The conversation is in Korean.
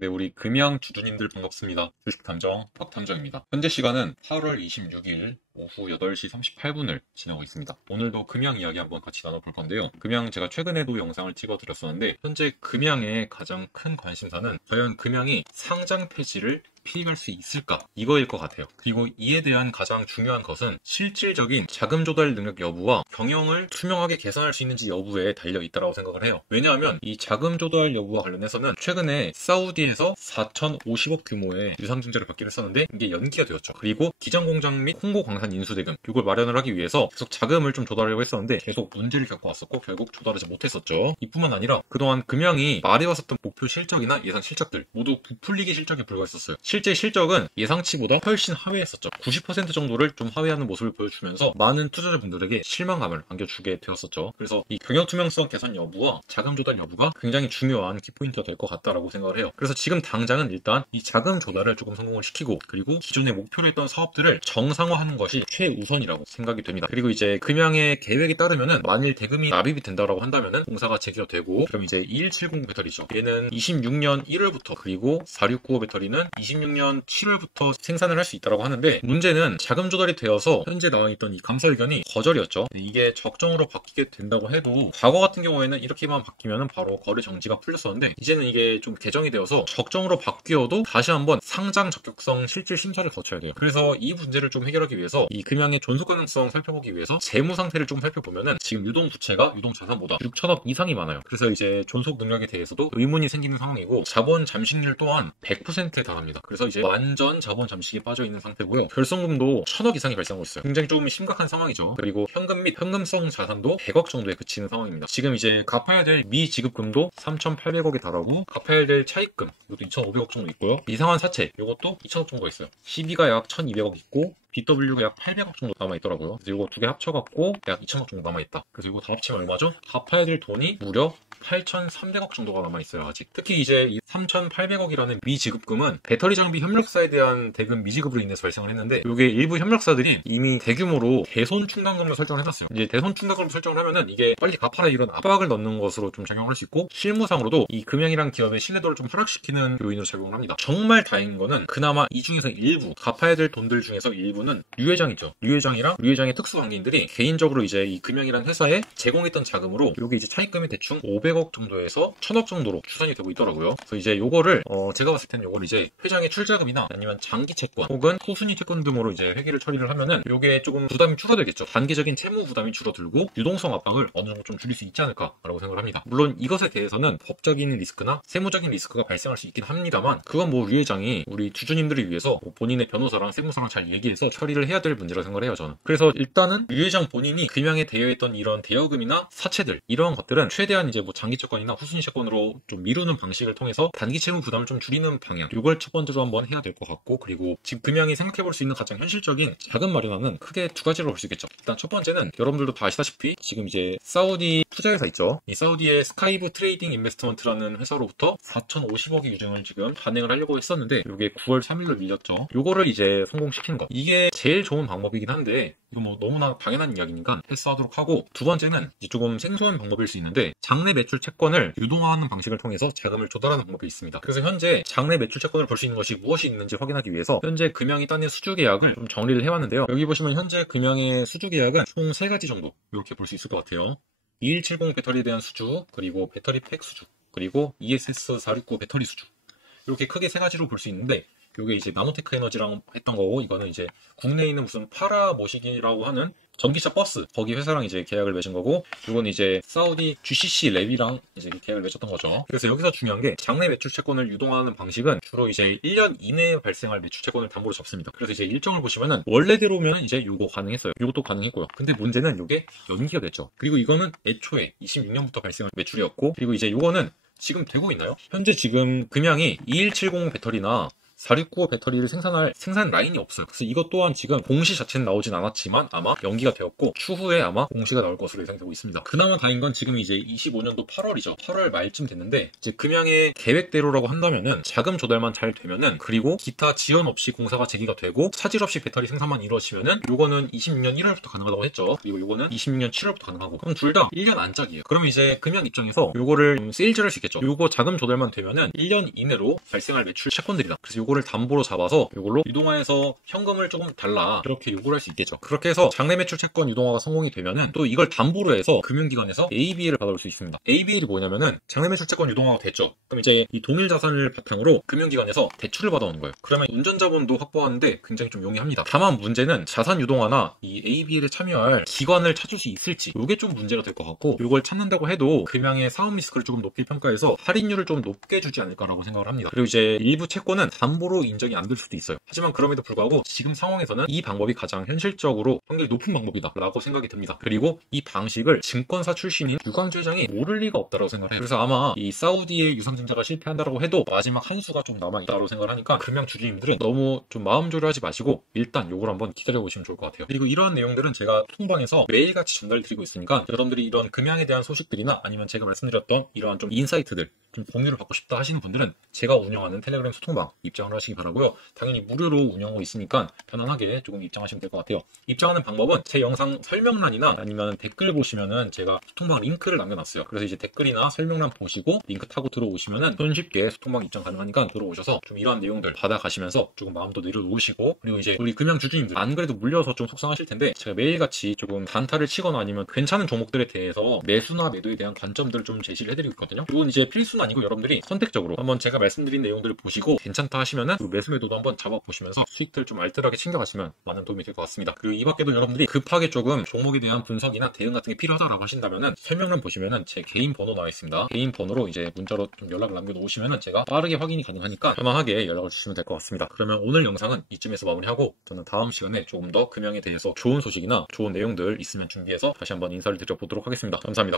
네, 우리 금양 주주님들 반갑습니다. 주식탐정 박탐정입니다. 현재 시간은 8월 26일 오후 8시 38분을 지나고 있습니다. 오늘도 금양 이야기 한번 같이 나눠볼 건데요. 금양 제가 최근에도 영상을 찍어드렸었는데 현재 금양의 가장 큰 관심사는 과연 금양이 상장 폐지를 피할 수 있을까? 이거일 것 같아요. 그리고 이에 대한 가장 중요한 것은 실질적인 자금 조달 능력 여부와 경영을 투명하게 개선할 수 있는지 여부에 달려 있다고 생각을 해요. 왜냐하면 이 자금 조달 여부와 관련해서는 최근에 사우디에서 4,050억 규모의 유상증자를 받긴 했었는데 이게 연기가 되었죠. 그리고 기장 공장 및 홍보 광산 인수 대금 이걸 마련을 하기 위해서 계속 자금을 좀 조달하려고 했었는데 계속 문제를 겪어왔었고 결국 조달하지 못했었죠. 이뿐만 아니라 그동안 금양이 말해왔었던 목표 실적이나 예상 실적들 모두 부풀리기 실적에 불과했었어요. 실제 실적은 예상치보다 훨씬 하회했었죠. 90% 정도를 좀 하회하는 모습을 보여주면서 많은 투자자분들에게 실망감을 안겨주게 되었었죠. 그래서 이 경영 투명성 개선 여부와 자금 조달 여부가 굉장히 중요한 키포인트가 될 것 같다라고 생각을 해요. 그래서 지금 당장은 일단 이 자금 조달을 조금 성공을 시키고 그리고 기존에 목표로 했던 사업들을 정상화하는 것이 최우선이라고 생각이 됩니다. 그리고 이제 금양의 계획에 따르면은 만일 대금이 납입이 된다라고 한다면은 공사가 재개되고 그럼 이제 2170 배터리죠. 얘는 26년 1월부터 그리고 4695 배터리는 26년 7월부터 생산을 할 수 있다고 하는데 문제는 자금 조달이 되어서 현재 나와있던 이 감사 의견이 거절이었죠. 이게 적정으로 바뀌게 된다고 해도 과거 같은 경우에는 이렇게만 바뀌면 바로 거래 정지가 풀렸었는데 이제는 이게 좀 개정이 되어서 적정으로 바뀌어도 다시 한번 상장 적격성 실질 심사를 거쳐야 돼요. 그래서 이 문제를 좀 해결하기 위해서 이 금양의 존속 가능성 살펴보기 위해서 재무 상태를 좀 살펴보면은 지금 유동 부채가 유동 자산보다 6천억 이상이 많아요. 그래서 이제 존속 능력에 대해서도 의문이 생기는 상황이고 자본 잠식률 또한 100%에 달합니다. 그래서 이제 완전 자본 잠식에 빠져 있는 상태고요. 결손금도 1,000억 이상이 발생하고 있어요. 굉장히 좀 심각한 상황이죠. 그리고 현금 및 현금성 자산도 100억 정도에 그치는 상황입니다. 지금 이제 갚아야 될 미지급금도 3,800억에 달하고 갚아야 될 차입금 이것도 2,500억 정도 있고요. 이상한 사채 이것도 2,000억 정도 있어요. 시비가 약 1,200억 있고 BW가 약 800억 정도 남아있더라고요. 그래서 이거 두 개 합쳐갖고 약 2,000억 정도 남아있다. 그래서 이거 다 합치면 얼마죠? 갚아야 될 돈이 무려 8,300억 정도가 남아있어요, 아직. 특히 이제 이 3,800억이라는 미지급금은 배터리 장비 협력사에 대한 대금 미지급으로 인해서 발생을 했는데 이게 일부 협력사들이 이미 대규모로 대손 충당금을 설정을 해놨어요. 이제 대손 충당금을 설정을 하면은 이게 빨리 갚아라 이런 압박을 넣는 것으로 좀 작용을 할 수 있고 실무상으로도 이 금양이란 기업의 신뢰도를 좀 하락시키는 요인으로 작용을 합니다. 정말 다행인 거는 그나마 이 중에서 일부 갚아야 될 돈들 중에서 일부는 류 회장이죠. 류 회장이랑 류 회장의 특수관계인들이 개인적으로 이제 이 금양이란 회사에 제공했던 자금으로 요게 이제 차입금이 대충 500억 정도에서 1,000억 정도로 추산이 되고 있더라고요. 그래서 이제 요거를 제가 봤을 때는 요걸 이제 회장의 출자금이나 아니면 장기 채권 혹은 후순위 채권 등으로 이제 회계를 처리를 하면은 요게 조금 부담이 줄어들겠죠. 단기적인 채무 부담이 줄어들고 유동성 압박을 어느 정도 좀 줄일 수 있지 않을까라고 생각을 합니다. 물론 이것에 대해서는 법적인 리스크나 세무적인 리스크가 발생할 수 있긴 합니다만 그건 뭐 류 회장이 우리 주주님들을 위해서 뭐 본인의 변호사랑 세무사랑 잘 얘기해서 처리를 해야 될 문제라고 생각을 해요, 저는. 그래서 일단은 류 회장 본인이 금양에 대여했던 이런 대여금이나 사채들 이런 것들은 최대한 이제 뭐 장기 채권이나 후순위 채권으로 좀 미루는 방식을 통해서 단기 채무 부담을 좀 줄이는 방향 이걸 첫 번째로 한번 해야 될 것 같고 그리고 지금 금양이 생각해볼 수 있는 가장 현실적인 자금 마련안은 크게 두 가지로 볼 수 있겠죠. 일단 첫 번째는 여러분들도 다 아시다시피 지금 이제 사우디 투자회사 있죠. 이 사우디의 스카이브 트레이딩 인베스트먼트라는 회사로부터 4,050억의 유증을 지금 단행을 하려고 했었는데 이게 9월 3일로 밀렸죠. 요거를 이제 성공시키는 것 이게 제일 좋은 방법이긴 한데 이거 뭐 너무나 당연한 이야기니까 패스하도록 하고 두 번째는 이제 조금 생소한 방법일 수 있는데 장내 매출 채권을 유동화하는 방식을 통해서 자금을 조달하는 방법이 있습니다. 그래서 현재 장내 매출 채권을 볼 수 있는 것이 무엇이 있는지 확인하기 위해서 현재 금양이 따낸 수주 계약을 좀 정리를 해왔는데요. 여기 보시면 현재 금양의 수주 계약은 총 3가지 정도 이렇게 볼 수 있을 것 같아요. 2170 배터리에 대한 수주, 그리고 배터리 팩 수주, 그리고 ESS 469 배터리 수주 이렇게 크게 3가지로 볼 수 있는데 요게 이제 나노테크 에너지랑 했던 거고 이거는 이제 국내에 있는 무슨 파라모식이라고 하는 전기차 버스 거기 회사랑 이제 계약을 맺은 거고 이건 이제 사우디 GCC 랩이랑 이제 계약을 맺었던 거죠. 그래서 여기서 중요한 게 장내 매출 채권을 유동하는 방식은 주로 이제 1년 이내에 발생할 매출 채권을 담보로 잡습니다. 그래서 이제 일정을 보시면은 원래대로면 이제 요거 가능했어요. 요것도 가능했고요. 근데 문제는 요게 연기가 됐죠. 그리고 이거는 애초에 26년부터 발생한 매출이었고 그리고 이제 요거는 지금 되고 있나요? 현재 지금 금양이 2170 배터리나 4695 배터리를 생산 라인이 없어요. 그래서 이것 또한 지금 공시 자체는 나오진 않았지만 아마 연기가 되었고 추후에 아마 공시가 나올 것으로 예상되고 있습니다. 그나마 다행인 건 지금 이제 25년도 8월이죠. 8월 말쯤 됐는데 이제 금양의 계획대로라고 한다면은 자금 조달만 잘 되면은, 그리고 기타 지연 없이 공사가 재개가 되고 차질 없이 배터리 생산만 이루어지면은 요거는 26년 1월부터 가능하다고 했죠. 그리고 요거는 26년 7월부터 가능하고, 그럼 둘 다 1년 안짝이에요. 그러면 이제 금양 입장에서 요거를 세일즈를 할 수 있겠죠. 요거 자금 조달만 되면은 1년 이내로 발생할 매출 채권들이다. 그래서 요거를 담보로 잡아서 요걸로 유동화해서 현금을 조금 달라, 그렇게 요구를 할 수 있겠죠. 그렇게 해서 장내 매출 채권 유동화가 성공이 되면은 또 이걸 담보로 해서 금융기관에서 ABL을 받아올 수 있습니다. ABL이 뭐냐면은 장내 매출 채권 유동화가 됐죠. 그럼 이제 이 동일 자산을 바탕으로 금융기관에서 대출을 받아오는 거예요. 그러면 운전자본도 확보하는데 굉장히 좀 용이합니다. 다만 문제는 자산 유동화나 이 ABL에 참여할 기관을 찾을 수 있을지, 이게 좀 문제가 될 것 같고, 이걸 찾는다고 해도 금양의 사업 리스크를 조금 높게 평가해서 할인율을 좀 높게 주지 않을까라고 생각을 합니다. 그리고 이제 일부 채권은 담보로 인정이 안 될 수도 있어요. 하지만 그럼에도 불구하고 지금 상황에서는 이 방법이 가장 현실적으로 확률이 높은 방법이다 라고 생각이 듭니다. 그리고 이 방식을 증권사 출신인 유광주 회장이 모를 리가 없다고 생각을 해요. 그래서 아마 이 사우디의 유상증자가 실패한다고 해도 마지막 한 수가 좀 남아있다고 생각을 하니까 금양 주주님들은 너무 좀 마음조리하지 마시고 일단 요걸 한번 기다려보시면 좋을 것 같아요. 그리고 이러한 내용들은 제가 소통방에서 매일같이 전달드리고 있으니까 여러분들이 이런 금양에 대한 소식들이나 아니면 제가 말씀드렸던 이러한 좀 인사이트들 좀 공유를 받고 싶다 하시는 분들은 제가 운영하는 텔레그램 소통방 입장을 하시기 바라고요. 당연히 무료로 운영하고 있으니까 편안하게 조금 입장하시면 될 것 같아요. 입장하는 방법은 제 영상 설명란이나 아니면 댓글 보시면은 제가 소통방 링크를 남겨놨어요. 그래서 이제 댓글이나 설명란 보시고 링크 타고 들어오시면은 손쉽게 소통방 입장 가능하니까 들어오셔서 좀 이러한 내용들 받아가시면서 조금 마음도 내려놓으시고, 그리고 이제 우리 금양 주주님들 안 그래도 물려서 좀 속상하실 텐데 제가 매일같이 조금 단타를 치거나 아니면 괜찮은 종목들에 대해서 매수나 매도에 대한 관점들을 좀 제시를 해드리고 있거든요. 이건 이제 필수는 아니고 여러분들이 선택적으로 한번 제가 말씀드린 내용들을 보시고 괜찮다 하시면은 매수 매도도 한번 잡아보시면서 수익들 좀 알뜰하게 챙겨가시면 많은 도움이 될 것 같습니다. 그리고 이 밖에도 여러분들이 급하게 조금 종목에 대한 분석이나 대응 같은 게 필요하다라고 하신다면은 설명란 보시면은 제 개인 번호 나와 있습니다. 개인 번호로 이제 문자로 좀 연락을 남겨놓으시면은 제가 빠르게 확인이 가능하니까 편안하게 연락을 주시면 될 것 같습니다. 그러면 오늘 영상은 이쯤에서 마무리하고 저는 다음 시간에 조금 더 금양에 대해서 좋은 소식이나 좋은 내용들 있으면 준비해서 다시 한번 인사를 드려보도록 하겠습니다. 감사합니다.